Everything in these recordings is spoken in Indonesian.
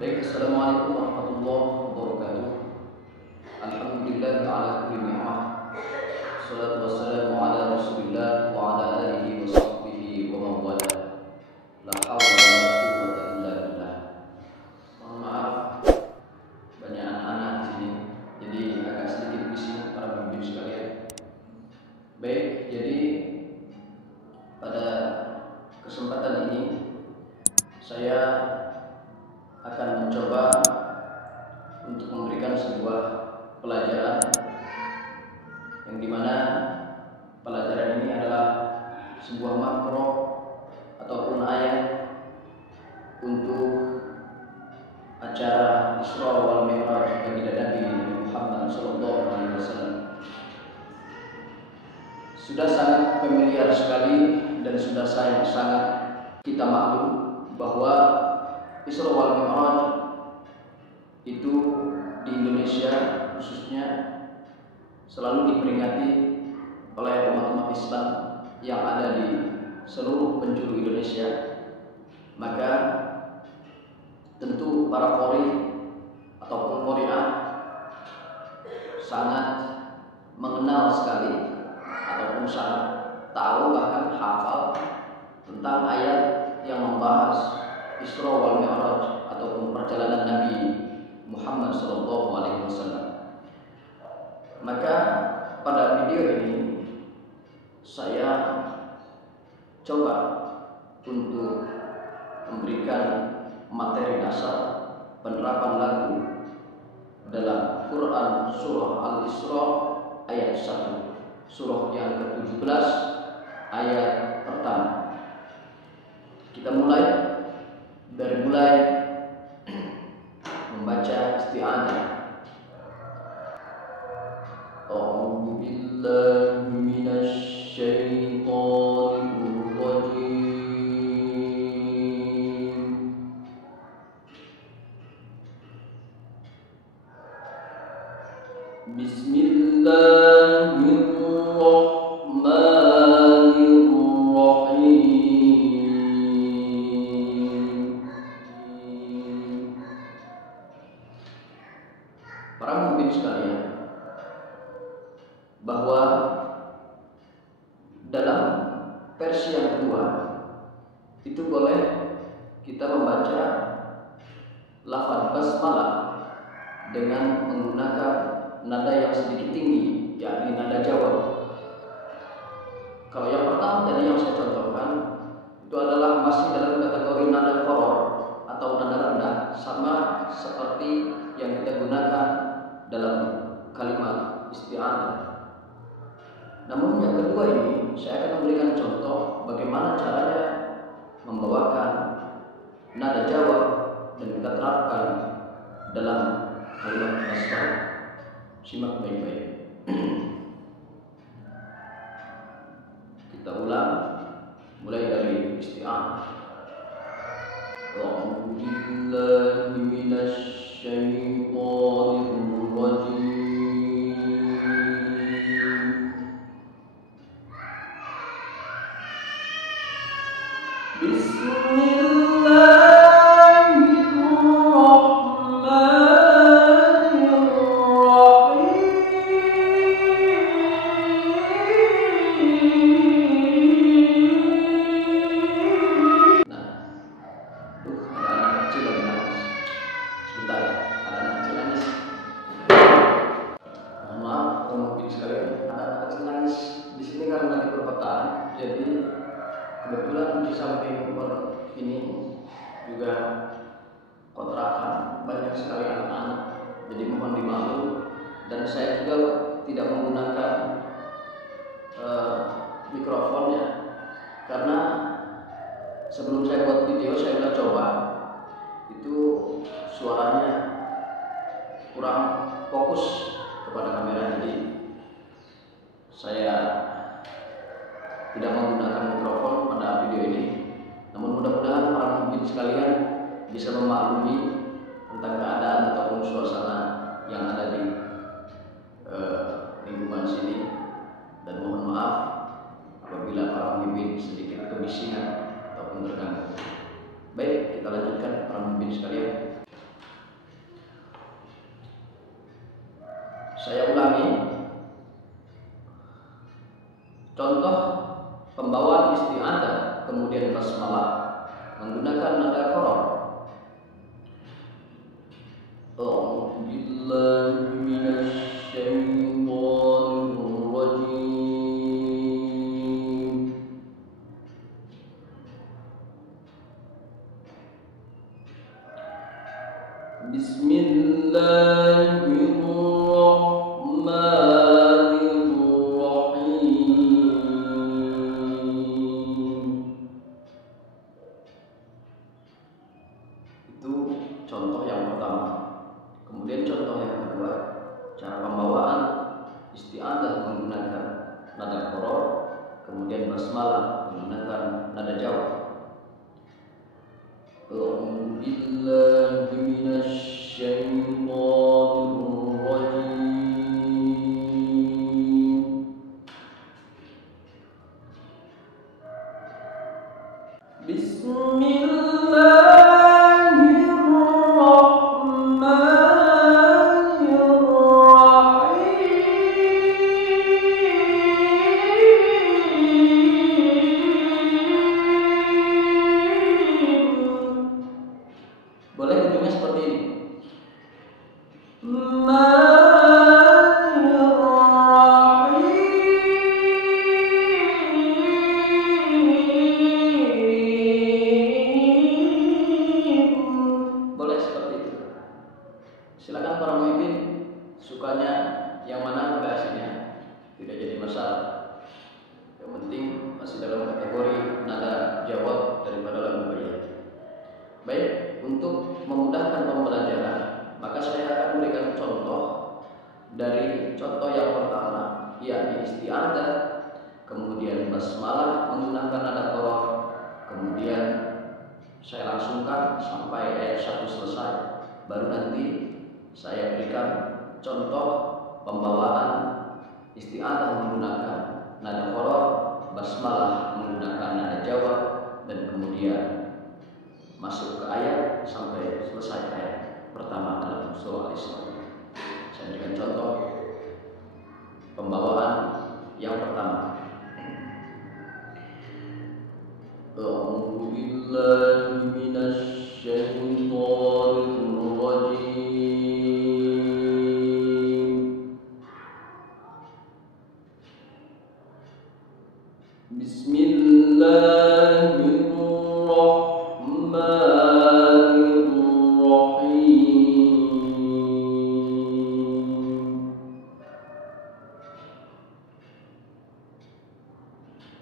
Baik, Assalamualaikum warahmatullahi wabarakatuh. Alhamdulillah ala kulli ni'mah. Salatu wassalamu ala Rasulillah wa ala alihi wa sahbihi wa man wala. La haula wa la quwwata illa billah. Mohon maaf, banyak anak-anak di sini, jadi agak sedikit bising para pemimpin sekalian. Baik, jadi pada kesempatan ini saya akan mencoba untuk memberikan sebuah pelajaran yang dimana pelajaran ini adalah sebuah makro ataupun ayat untuk acara Isra wal Mi'raj bagi Nabi Muhammad SAW. Sudah sangat familiar sekali dan sudah sangat kita maklum bahwa Isra wal Mi'raj itu di Indonesia khususnya selalu diperingati oleh umat-umat Islam yang ada di seluruh penjuru Indonesia. Maka tentu para qori ataupun qori'ah sangat mengenal sekali ataupun sangat tahu bahkan hafal tentang ayat yang membahas Isra wal Mi'raj ataupun perjalanan Nabi Muhammad SAW. Maka pada video ini saya coba untuk memberikan materi dasar penerapan lagu dalam Quran surah Al-Isra ayat 1, surah yang ke-17 ayat pertama. Kita mulai membaca isti'adzah. A'udzu billahi minasy syaithanir rajim. Bismillahirrahmanirrahim. Para pemimpin sekalian, bahwa dalam versi yang kedua itu boleh kita membaca lafaz basmalah dengan menggunakan nada yang sedikit tinggi, yakni nada Jawa. Kalau yang pertama tadi yang saya contohkan itu adalah masih dalam kategori nada qor atau nada rendah, sama seperti yang kita gunakan dalam kalimat isti'adzah. Namun yang kedua ini saya akan memberikan contoh bagaimana caranya membawakan nada Jawa dan kita terapkan dalam kalimat basmalah. Simak baik-baik. Kita ulang mulai dari isti'adzah. A'udzu billahi minasy syaithanir rajim. Jadi kebetulan di samping ini juga kontrakan banyak sekali anak-anak, jadi mohon dimaklum. Dan saya juga tidak menggunakan mikrofonnya karena sebelum saya buat video saya sudah coba, itu suaranya kurang fokus kepada kamera, jadi saya tidak menggunakan mikrofon pada video ini. Namun mudah-mudahan para pemimpin sekalian bisa memaklumi tentang keadaan ataupun suasana yang ada di lingkungan sini, dan mohon maaf apabila para pemimpin sedikit kebisingan ataupun terganggu. Baik, kita lanjutkan para pemimpin sekalian. Saya ulangi. Contoh pembawaan isti'adzah kemudian basmalah menggunakan nada qara. A'udzu billahi minasy syaithanir rajim. Bismillahirrahmanirrahim. Itu contoh yang pertama. Kemudian contoh yang kedua, cara pembawaan isti'adzah menggunakan nada qara, kemudian basmalah menggunakan nada jawab. A'udzu billahi minasy syaithanir rajim. Boleh ujungnya seperti ini. Boleh seperti itu. Silakan para pemimpin sukanya yang mana variasinya, tidak jadi masalah. Yang penting masih dalam kategori nada jawab daripada lagu bayat. Baik, untuk memudahkan pembelajaran, maka saya akan memberikan contoh dari contoh yang pertama, yakni isti'adzah, kemudian basmalah menggunakan nada qara, kemudian saya langsungkan sampai ayat 1 selesai, baru nanti saya berikan contoh pembawaan isti'adzah menggunakan nada qara, basmalah menggunakan nada jawab, dan kemudian masuk ke ayat sampai selesai ayat pertama dalam surah Al-Isra. Saya berikan contoh pembawaan yang pertama. A'udzu billahi minasy syaithanir rajim. Bismillahirrahmanirrahim.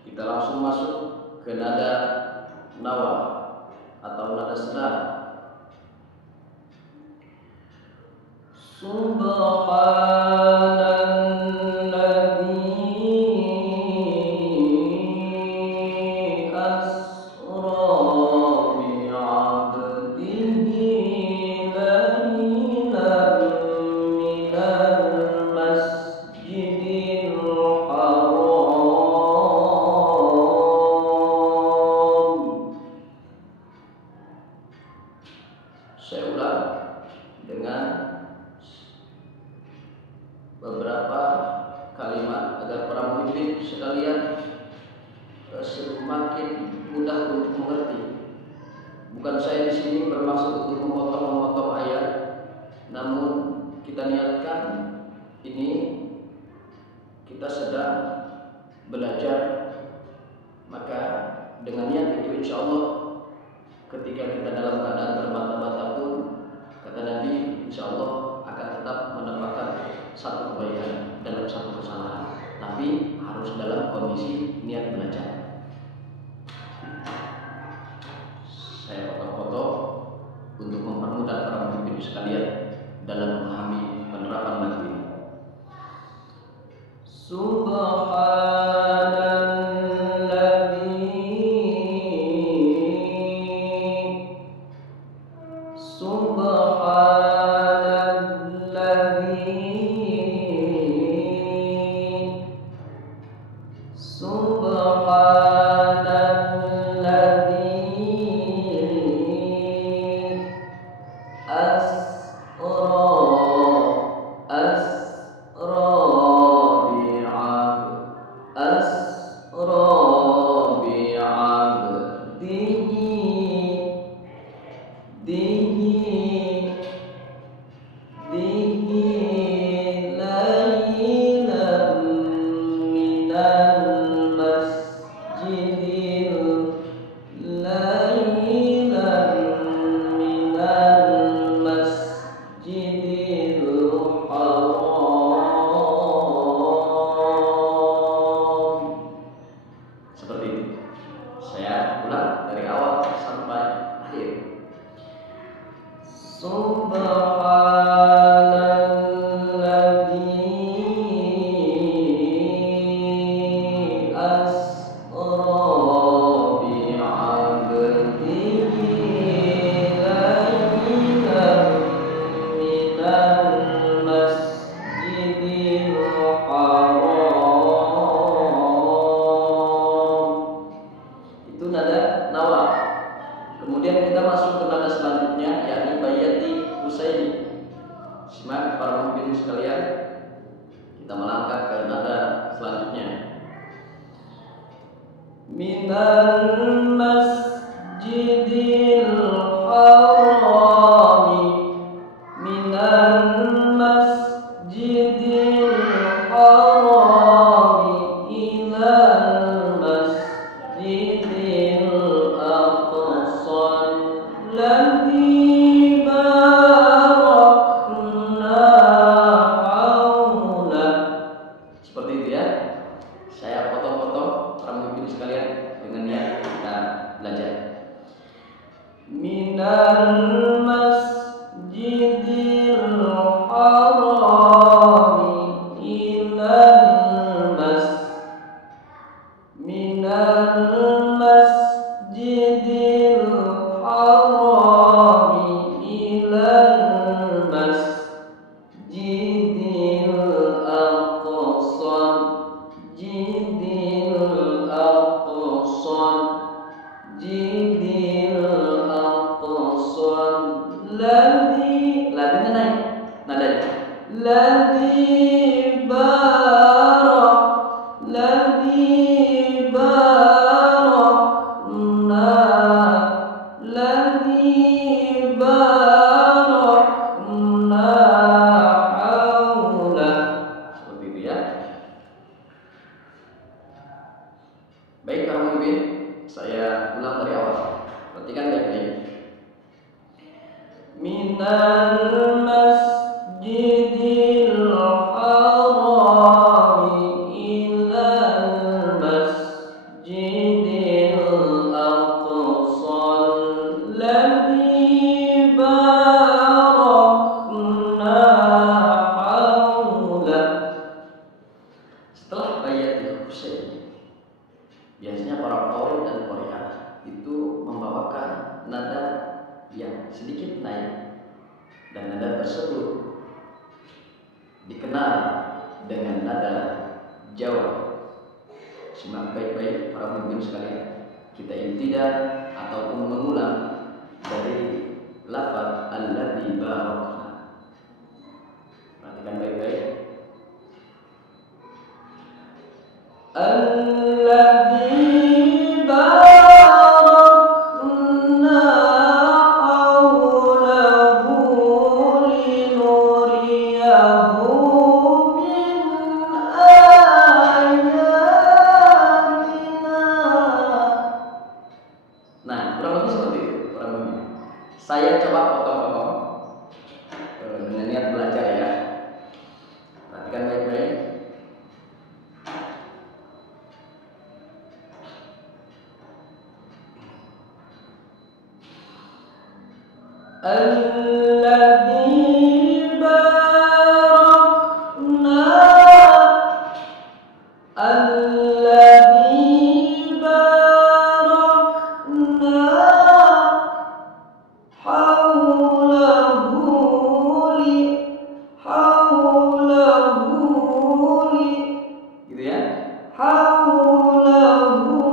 Kita langsung masuk ke nada nawa atau nada sedang. Subhanalladzi asra bi'abdihi laylan minal masjidil haram. Saya ulang dengan beberapa kalimat agar para pemimpin sekalian semakin mudah untuk mengerti. Bukan saya di sini bermaksud untuk memotong-memotong ayat, namun kita niatkan ini kita sedang belajar, maka dengan niat itu insya Allah ketika kita dalam keadaan terbata-bata pun, kata Nabi, insya Allah akan tetap mendapatkan satu kebaikan dalam satu kesalahan, tapi harus dalam kondisi niat belajar. Saya potong-potong untuk mempermudah para pemimpin sekalian dalam memahami penerapan lagu ini. Subhanalladzi asra bi'abdihi laylan minal masjidil haram. Itu nada nawa. Kemudian kita masuk ke nada selanjutnya, yakni bayati usaini. Simak para pemimpin sekalian, kita melangkah ke nada selanjutnya. Minal masjidil harami, minal masjidil harami ilal masjidil aqsal ladzi barakna haulah. Seperti itu ya. Saya potong-potong para pemimpin sekalian dengan niat kita belajar. Minal masjidil harami ilal minal masjidil harami ilal masjidil aqsal jidil aqsal jidil aqsal ladinya naik nadanya ladzi barakna haulah. Seperti itu ya. Baik para pemimpin, saya ulang dari awal. Perhatikan baik-baik. Minal masjidil harami ilal masjidil aqsal ladzi barakna haulah. Setelah bayat Husaini, biasanya para qori dan qori'ah itu membawakan nada yang sedikit naik, dan nada tersebut dikenal dengan nada Jawa. Simak baik-baik para pemimpin sekalian, kita intidah ataupun mengulang dari lafaz alladzi barakna. Perhatikan baik-baik. Alladzi barakna haulahu linuriyahu min ayatina. Nah, kurang lebih seperti itu, kurang lebih. Saya coba potong-potong dengan niat belajar ya. Perhatikan baik-baik. Alladzi barakna haulahu li gitu ya. Haulahu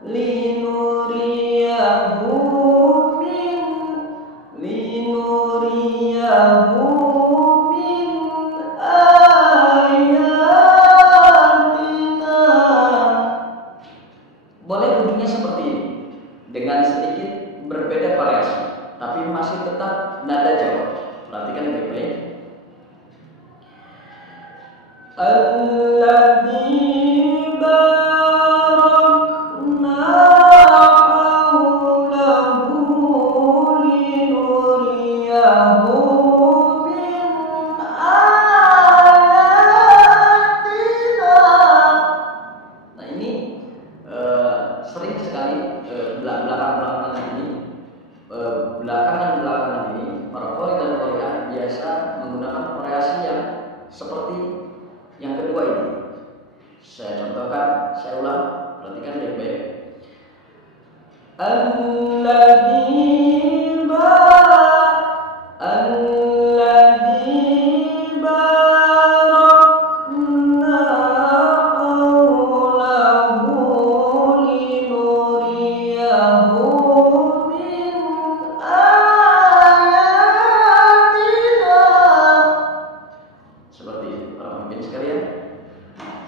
linuriyahu min ayatina. Boleh bunyinya seperti ini dengan sedikit berbeda variasi, tapi masih tetap nada Jawa. Perhatikan baik-baik. Alladzi barakna haulahu linuriyahu min ayatina. Nah ini sering sekali sekali belakangan ini para qori dan qori'ah biasa menggunakan variasi yang seperti yang kedua ini. Saya contohkan, saya ulang, perhatikan baik-baik.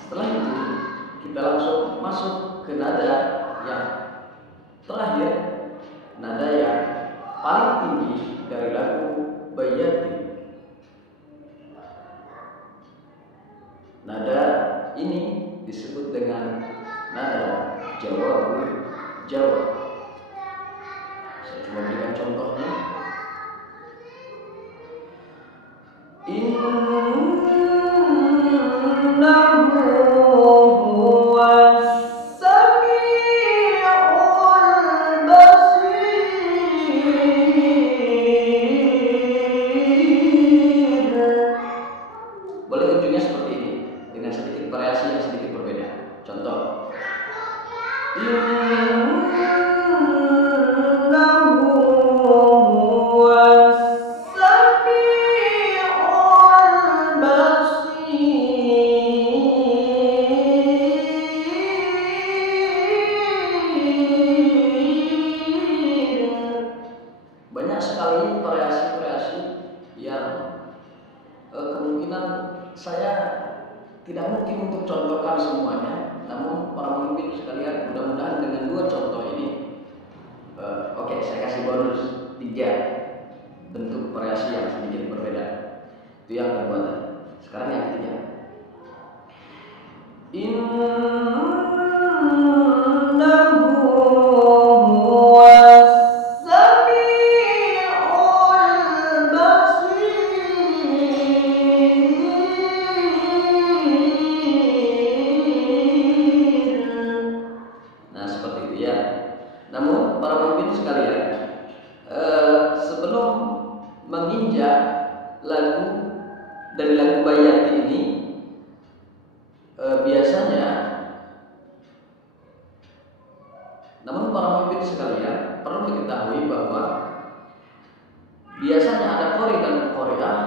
Setelah itu kita langsung masuk ke nada yang terakhir, nada yang paling tinggi dari lagu Bayati. Nada ini disebut dengan nada jawabul jawab. Saya coba berikan contohnya. Boleh ujungnya seperti ini dengan sedikit variasi yang sedikit berbeda. Contoh. Banyak sekali variasi-variasi yang kemungkinan saya tidak mungkin untuk contohkan semuanya, namun para pemimpin sekalian, mudah-mudahan dengan dua contoh ini, oke, saya kasih bonus 3 bentuk variasi yang sedikit berbeda. Itu yang kedua tadi. Sekarang yang ketiga. Namun para pemimpin sekalian, sebelum menginjak lagu dari lagu Bayati ini, biasanya, namun para pemimpin sekalian perlu diketahui bahwa biasanya ada qori dan qori'ah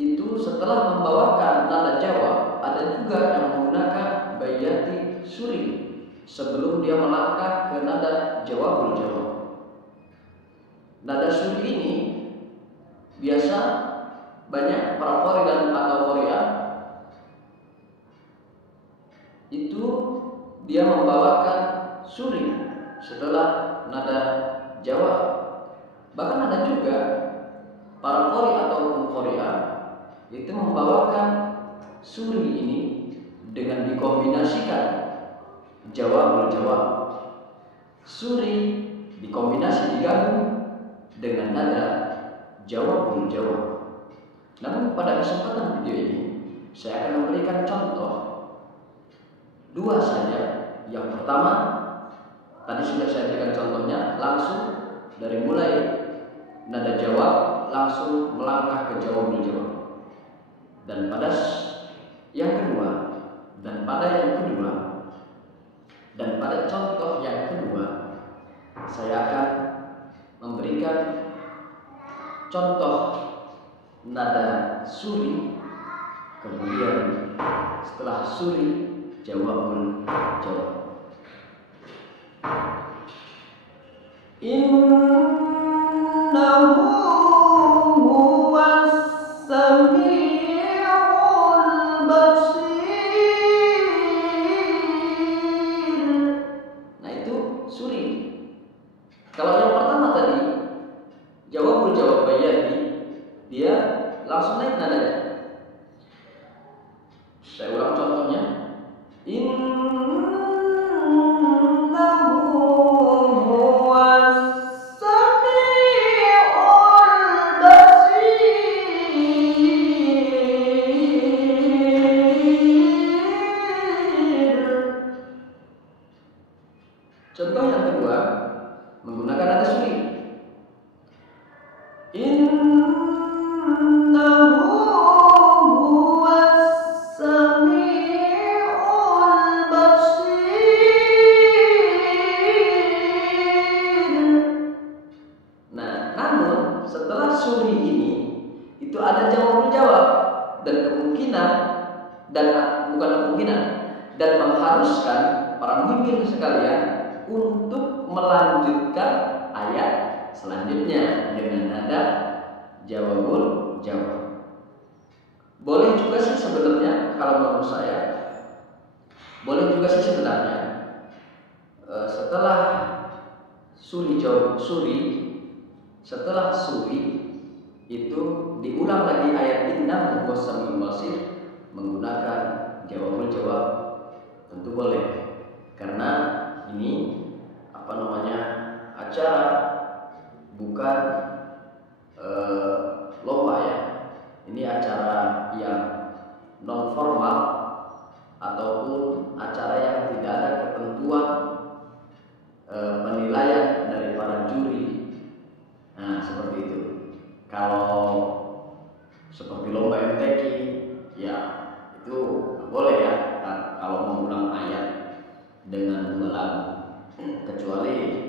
itu setelah membawakan nada jawab, ada juga yang menggunakan Bayati suri sebelum dia melangkah ke nada jawabul jawab. Nada suri ini biasa banyak para qori dan atau qori'ah itu dia membawakan suri setelah nada jawab. Bahkan ada juga para qori atau qori'ah itu membawakan suri ini dengan dikombinasikan jawabul jawab. Suri dikombinasi digabung dengan nada jawabul jawab. Namun pada kesempatan video ini saya akan memberikan contoh 2 saja. Yang pertama, tadi sudah saya berikan contohnya, langsung dari mulai nada jawab langsung melangkah ke jawabul jawab. Dan pada yang kedua, dan pada contoh yang kedua, saya akan memberikan contoh nada suri, kemudian setelah suri jawabul jawab. Innahu huwas sami'ul basir. Nah itu suri. Kalau yang pertama tadi jawabul jawab Bayati, dia langsung naik nadanya. Saya ulang contohnya. Contoh yang kedua, menggunakan nada suri. Innahu huwas sami'ul basir. Nah, namun setelah suri ini itu ada jawab dan kemungkinan dan bukan kemungkinan dan mengharuskan para muhibin sekalian untuk melanjutkan ayat selanjutnya dengan nada jawabul jawab. Boleh juga sih sebenarnya, kalau menurut saya boleh juga sih sebenarnya setelah setelah suri itu diulang lagi ayat innahu huwas samiul basir menggunakan jawabul jawab, tentu boleh, karena ini acara bukan lomba ya. Ini acara yang non formal ataupun acara yang tidak ada ketentuan penilaian dari para juri. Nah, seperti itu. Kalau seperti lomba MTQ ya itu boleh ya, kalau mengulang ayat dengan 2 lagu, kecuali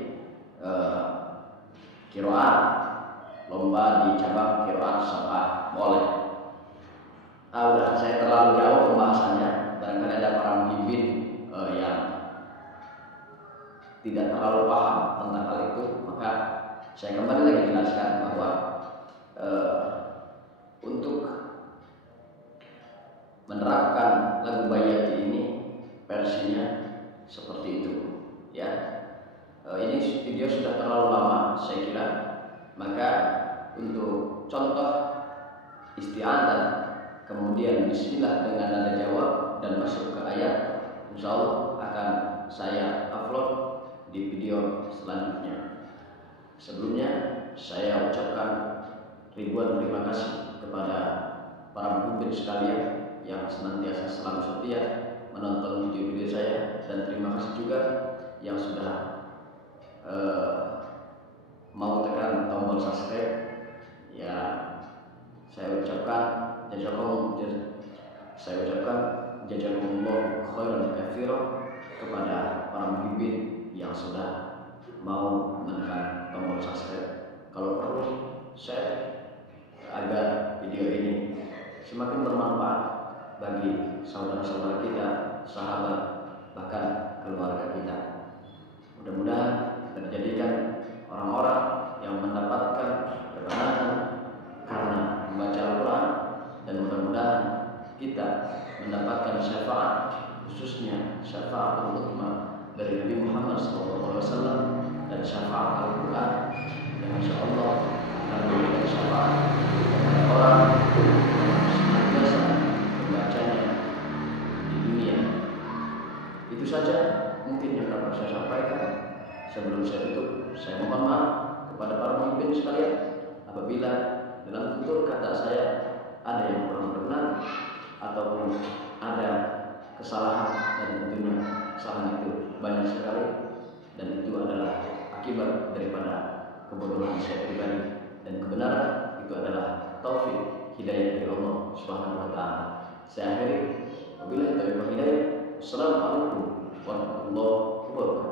qiraat, lomba di cabang qiraat sab'ah boleh. Udah saya terlalu jauh pembahasannya, barangkali ada para muhibbin yang tidak terlalu paham tentang hal itu, maka saya kembali lagi jelaskan bahwa untuk menerapkan lagu Baiyati ini versinya seperti itu ya. Ini video sudah terlalu lama saya kira, maka untuk contoh isti'adzah kemudian bismillah dengan nada jawab dan masuk ke ayat, insya Allah akan saya upload di video selanjutnya. Sebelumnya saya ucapkan ribuan terima kasih kepada para muhibin sekalian yang senantiasa selalu setia menonton video-video saya, dan terima kasih juga yang sudah mau tekan tombol subscribe ya. Saya ucapkan jazakumullah khairan katsiran kepada para muhibin yang sudah mau menekan tombol subscribe. Kalau perlu share agar video ini semakin bermanfaat bagi saudara-saudara kita, sahabat, bahkan keluarga kita. Mudah-mudahan terjadikan orang-orang yang mendapatkan ketenangan karena membaca Al-Quran, dan mudah-mudahan kita mendapatkan syafaat, khususnya syafaat utama dari Nabi Muhammad SAW dan syafaat Al-Quran, dan insya Allah akan memberikan syafaat kepada orang yang senantiasa membacanya di dunia. Itu saja mungkin yang dapat saya sampaikan. Sebelum saya tutup, saya mohon maaf kepada para pemimpin sekalian apabila dalam tutur kata saya ada yang kurang berkenan ataupun ada kesalahan, dan tentunya kesalahan itu banyak sekali, dan itu adalah akibat daripada kebodohan saya pribadi, dan kebenaran itu adalah taufik hidayah dari Allah Subhanahu wa taala. Saya akhiri, wabillahi taufiq wal hidayah. Assalamualaikum warahmatullahi wabarakatuh.